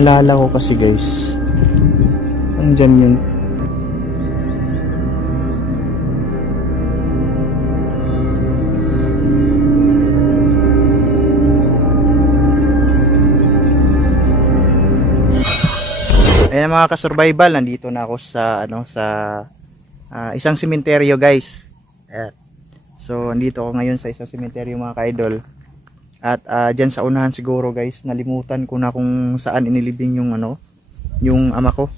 Naalala ko kasi guys. Andyan yun. Ayan mga ka-survival, nandito na ako sa ano sa ah, isang sementeryo guys. Ayan. So andito ako ngayon sa isang sementeryo mga ka-idol. At ah, dyan sa unahan siguro guys, nalimutan ko na kung saan inilibing yung ano, yung ama ko.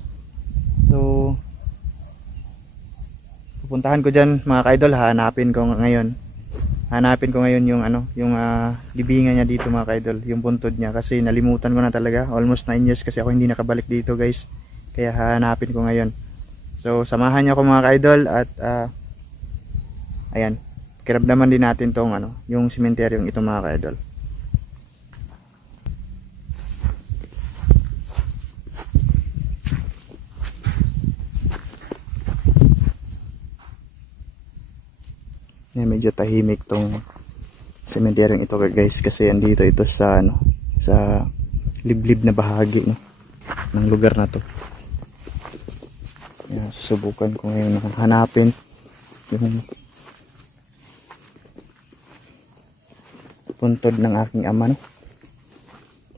So pupuntahan ko dyan mga ka-idol, hanapin ko ngayon. Hanapin ko ngayon yung ano, yung ah, libingan niya dito mga ka-idol, yung buntod niya kasi nalimutan ko na talaga. Almost 9 years kasi ako hindi nakabalik dito guys. Kaya hanapin ko ngayon. So samahan niyo ako mga ka-idol at ah, ayan, kiramdaman din natin tong ano, yung sementeryong ito mga ka-idol. Yan, medyo tahimik tong sementeryong ito guys kasi andito ito sa ano sa liblib na bahagi no ng lugar na to. Yan, susubukan ko ngayon na hanapin yung puntod ng aking ama no.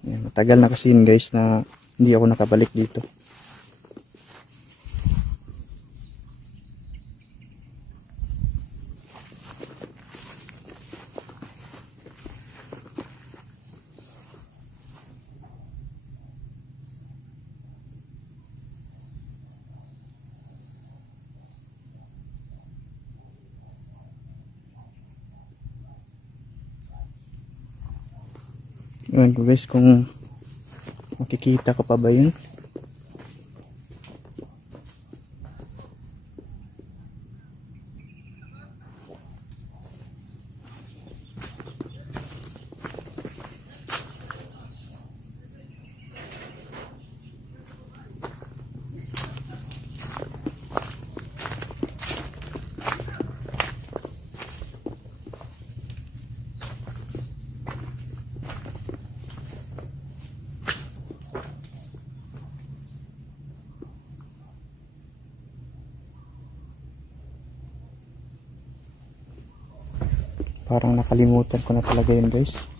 Yan, matagal na kasi yun guys na hindi ako nakabalik dito. Ko guys kung makikita ko pa ba yun. Parang nakalimutan ko na talaga yun guys.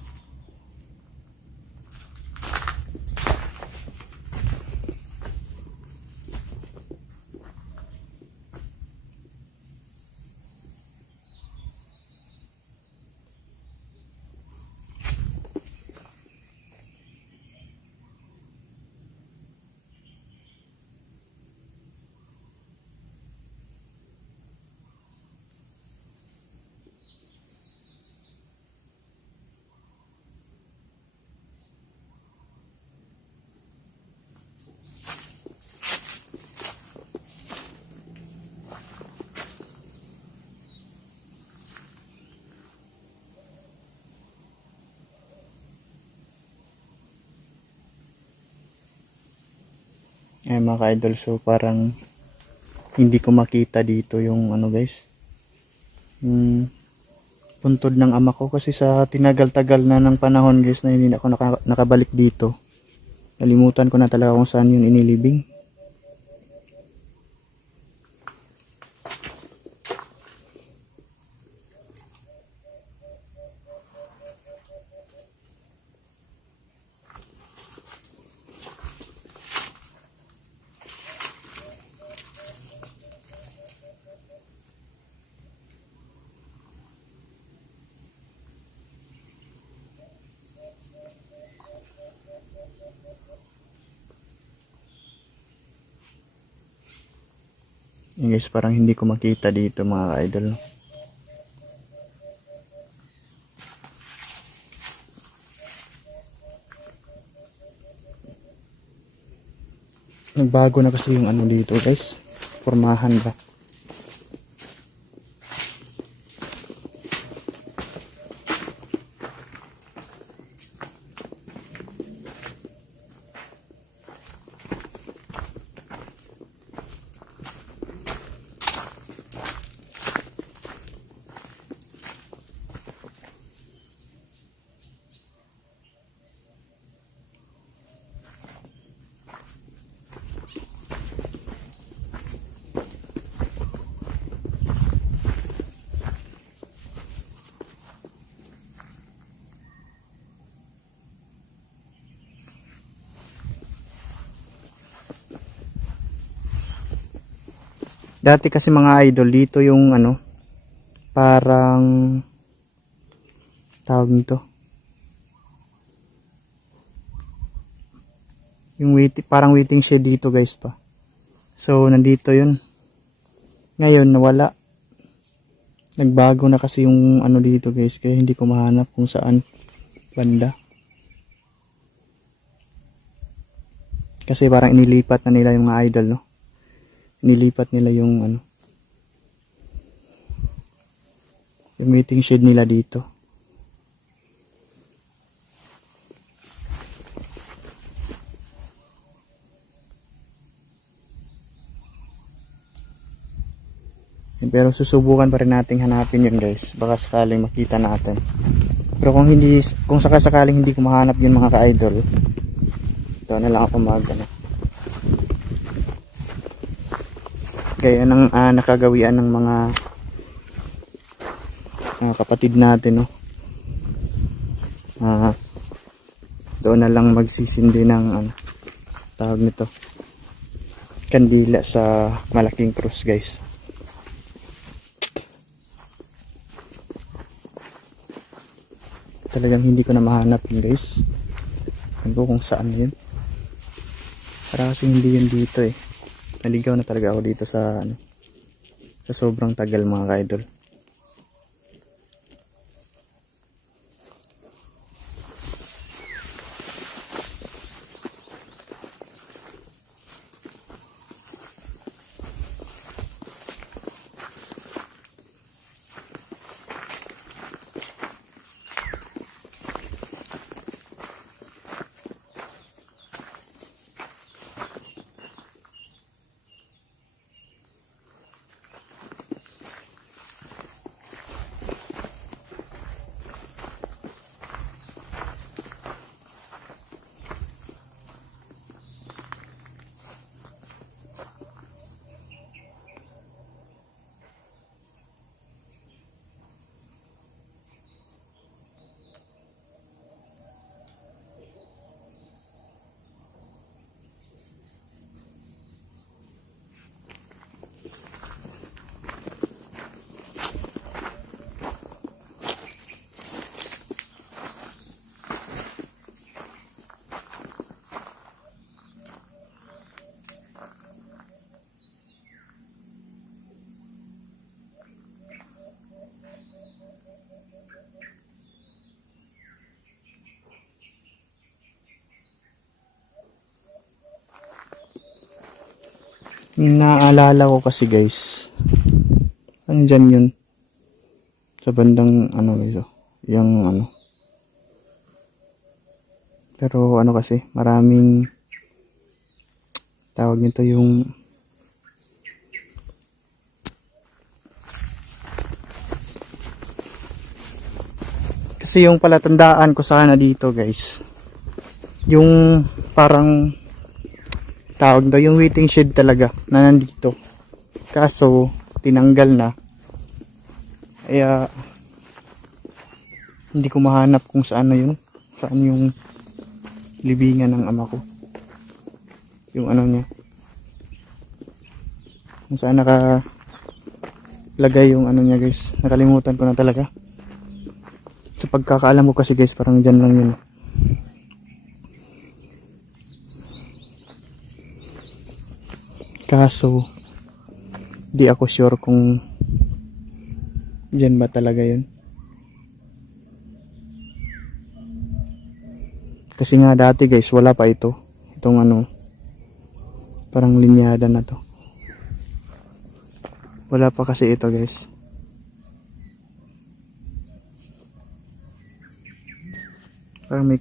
Eh mga ka-idol, so parang hindi ko makita dito yung ano guys. Yung puntod ng ama ko kasi sa tinagal-tagal na ng panahon guys na hindi ako naka- nakabalik dito. Nalimutan ko na talaga kung saan yun inilibing. Yun guys, parang hindi ko makita dito mga ka-idol. no? Nagbago na kasi yung ano dito guys. Formahan ba? Dati kasi mga idol, dito yung ano, parang tawag nito. Yung wait, parang waiting shed dito guys pa. So, nandito yun. Ngayon, nawala. Nagbago na kasi yung ano dito guys, kaya hindi ko mahanap kung saan banda. Kasi parang inilipat na nila yung mga idol, no? Inilipat nila yung ano, yung meeting shed nila dito. Pero susubukan pa rin nating hanapin yun guys. Baka sakaling makita natin. Pero kung hindi, kung sakasakaling hindi ko mahanap yun mga ka-idol, ito na lang ako mag ano. Gaya ng ah, nakagawian ng mga ah, kapatid natin no. Ah, doon na lang magsisindi ng ano, tawag nito kandila sa malaking krus guys. talagang hindi ko na mahanap yun guys ano kung saan yun para kasi hindi yun dito eh naligaw na talaga ako dito sa ano sa sobrang tagal mga ka-idol Yung naaalala ko kasi guys andyan yun sa bandang ano guys oh, yung ano. Pero ano kasi maraming tawag nito yung kasi yung palatandaan ko sana dito guys yung parang tawag daw yung waiting shed talaga na nandito. Kaso tinanggal na. Kaya hindi ko mahanap kung saan na yun. Saan yung libingan ng ama ko. Yung ano niya. Kung saan naka lagay yung ano niya guys. Nakalimutan ko na talaga. Sa pagkakaalam ko kasi guys parang dyan lang yun kaso di ako sure kung dyan ba talaga yun. Kasi nga dati guys wala pa ito. Itong ano parang linyada na to. Wala pa kasi ito guys. Parang may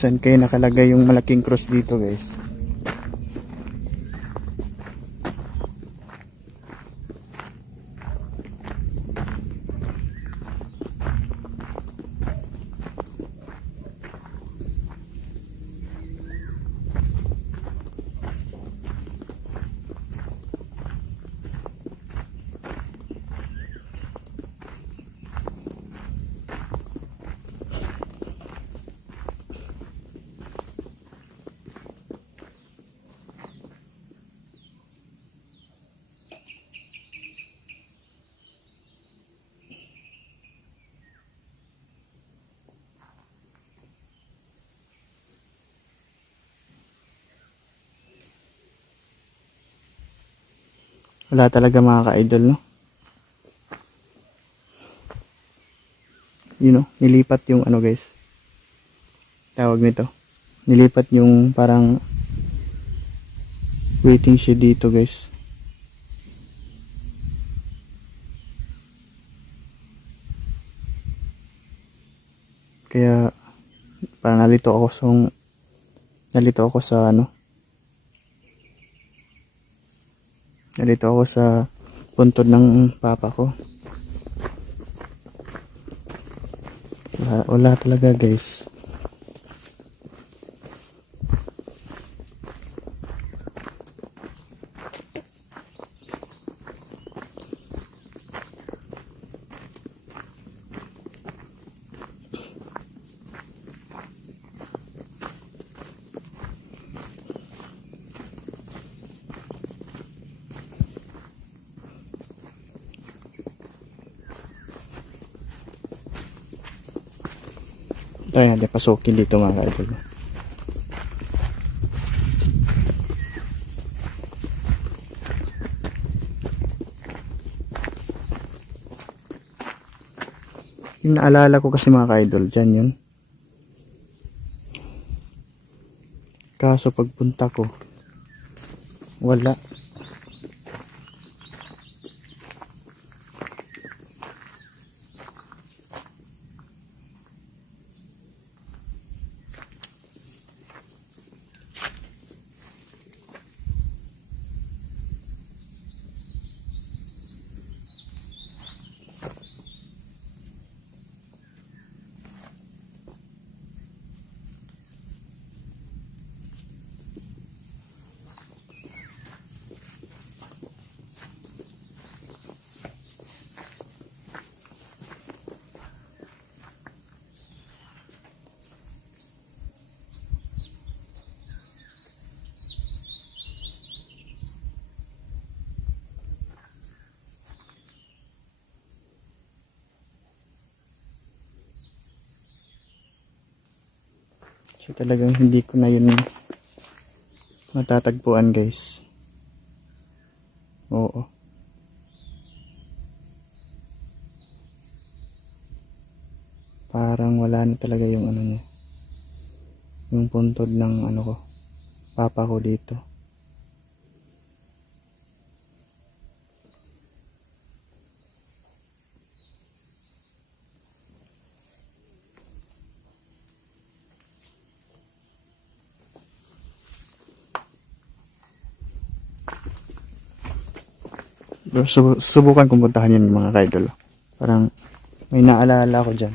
Saan kayo nakalagay yung malaking cross dito guys? Wala talaga mga ka-idol, no? You know, nilipat yung ano guys. Tawag nito. Nilipat yung parang waiting shed dito guys. Kaya parang nalito ako sa nalito ako sa ano Nalito ako sa puntod ng papa ko. Wala, wala talaga guys. Try natin pasukin dito mga ka-idol. Yung naalala ko kasi mga ka-idol, dyan yun. Kaso pagpunta ko, wala. So talagang hindi ko na yun matatagpuan guys. Oo. Parang wala na talaga yung ano niya. Yung puntod ng ano ko. Papa ko dito. Pero su- subukan kong puntahan yun mga kaidol. Parang may naalala ako dyan.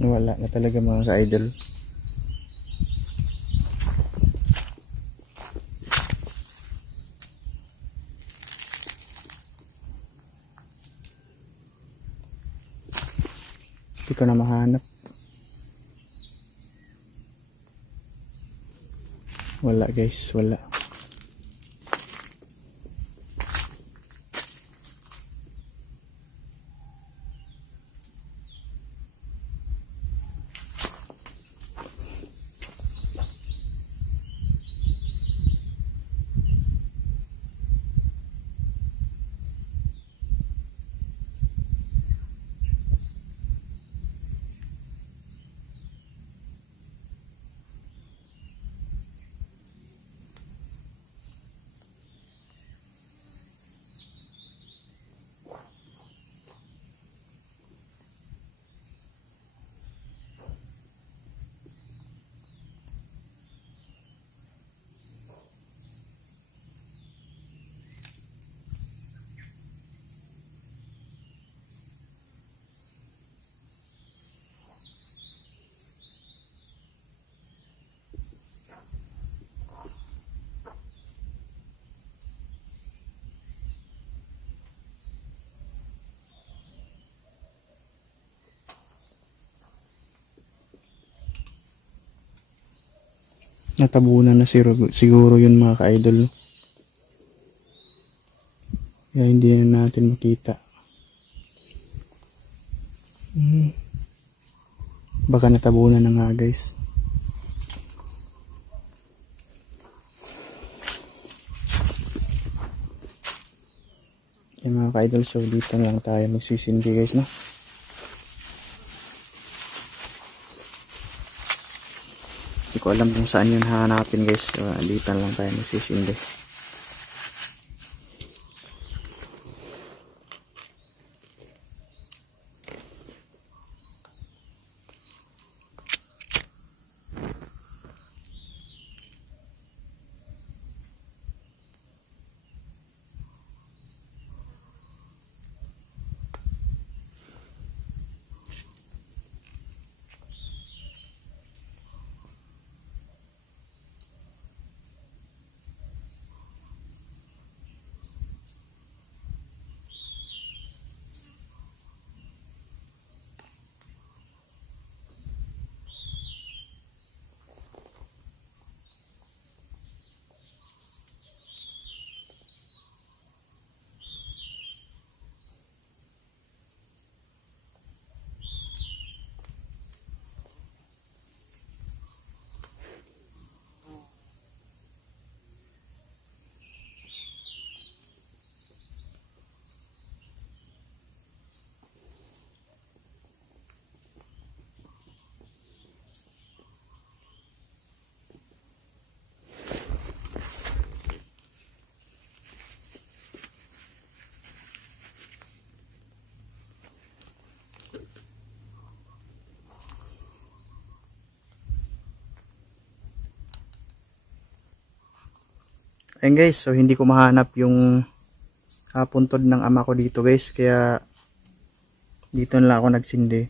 Wala na talaga mga ka-idol. Hindi ko na mahanap. Wala guys, wala. Natabunan na siguro, yun mga ka-idol. Kaya hindi na natin makita. Hmm. Baka natabunan na nga guys. Yan mga ka-idol, so dito lang tayo magsisindi guys, no? Hindi ko alam kung saan yun hahanapin guys. So, dito na lang tayo magsisindi. Ayun guys, so hindi ko mahanap yung puntod ng ama ko dito guys. Kaya dito na lang ako nagsindi.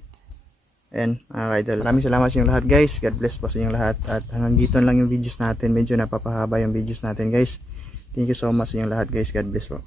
Ayan, mga idol. Maraming salamat sa inyong lahat guys. God bless po sa inyong lahat. At hanggang dito lang yung videos natin. Medyo napapahaba yung videos natin guys. Thank you so much sa inyong lahat guys. God bless po.